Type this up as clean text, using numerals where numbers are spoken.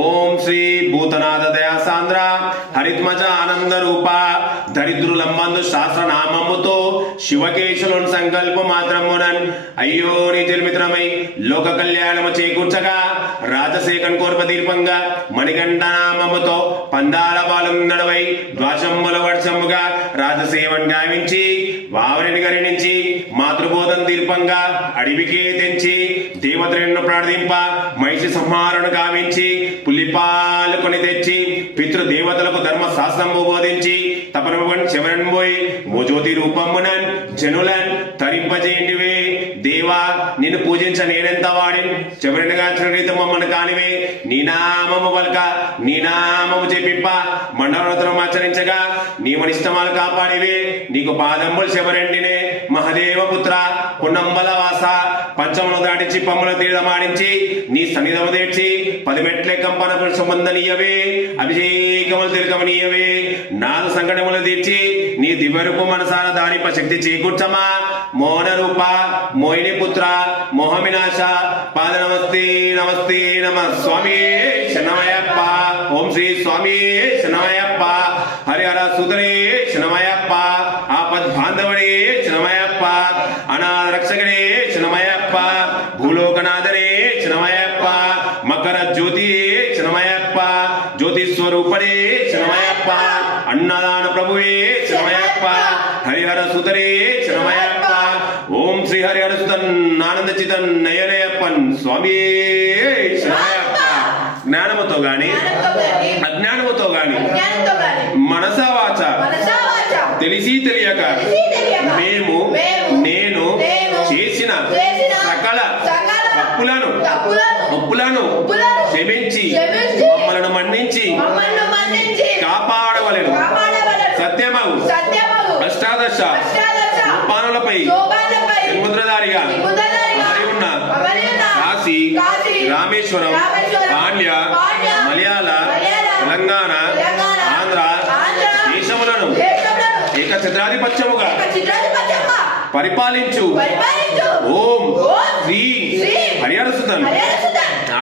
ఓం శ్రీ భూతనాథ దయాసాంద్ర హరిత్మజ ఆనంద రూప దరిద్రులంబందు శాస్త్రనామముతో శివకేశులను సంకల్ప మాత్రమునన్ అయ్యో నీ జన్మిత్రమై లోక కళ్యాణము చేకూర్చగా రాజశేఖన్ కోర్ప దీర్ఘంగా మణికంఠ నామముతో పందాల బాలం నడవై ద్వాశముల వర్షముగా రాజసేవన్ గావించి వావరిని గరిణించి మాతృబోధం దీర్ఘంగా అడవికే తెంచి దేవతలను ప్రార్థింప మహిషి సంహారణ గావించి పులిపాలు కొని తెచ్చి పితృదేవతలకు ధర్మ శాస్త్రము బోధించి తపనవన్ శవరన్ పోయి మోజ్యోతి రూపమునన్ జనులన్ తరింపజేయండివే దేవా నిన్ను పూజించ నేనెంత వాడిన్ శబరినిగా రీతి మమ్మల్ని కానివే నీ నామము పలక నీ నామము చేపిప్ప మండలవ్రతం ఆచరించగా నీ మనిష్టమాలు కాపాడివే నీకు పాదములు శబరెండినే మహదేవ పుత్ర పున్నంబల వాస పంచములు దాటించి పమ్ములు తీర్థమాడించి నీ సన్నిధము తెచ్చి 10 మెట్లే కంపన సంబంధనీయవే అభిషేకములు తిరగమనీయవే నాదు సంకటములు తీర్చి నీ దివ్యరూపు మనసాన దానిప శక్తి చేకూర్చమా మోహన రూప మోహిని పుత్ర మోహమినాశ పాద నమస్తే నమస్తే నమ స్వామి శరణమయ్యప్ప ఓం శ్రీ స్వామి శరణమయ్యప్ప హరిహర సుధరే శరణమయ్యప్ప ఆపద్ బాంధవనే శరణమయ్యప్ప అనాథ రక్షకనే శరణమయ్యప్ప భూలోకనాథనే శరణమయ్యప్ప మకర జ్యోతి శరణమయ్యప్ప జ్యోతి స్వరూపడే శరణమయ్యప్ప అన్నదాన ప్రభువే శరణమయ్యప్ప హరిహర సుధరే శరణమయ్యప్ప ఓం శ్రీ హరిహర సుతన్ ఆనంద చితన్ నయనయప్పన్ స్వామి శరణమయ్యప్ప జ్ఞానముతో గాని అజ్ఞానముతో గాని మనసా వాచ తెలిసి తెలియక మేము నేను చేసిన సకల తప్పులను క్షమించి మమ్మలను మన్నించి కాపాడవలెను సత్యమగు అష్టాదశ సోపానులపై సముద్రధారిగా అమరి ఉన్న కాశీ రామేశ్వరం పాండ్య మలయాళ తెలంగాణ ఆంధ్ర దేశములను ఏకఛత్రాధిపత్యముగా పరిపాలించు ఓం శ్రీ హరిహర సుతన్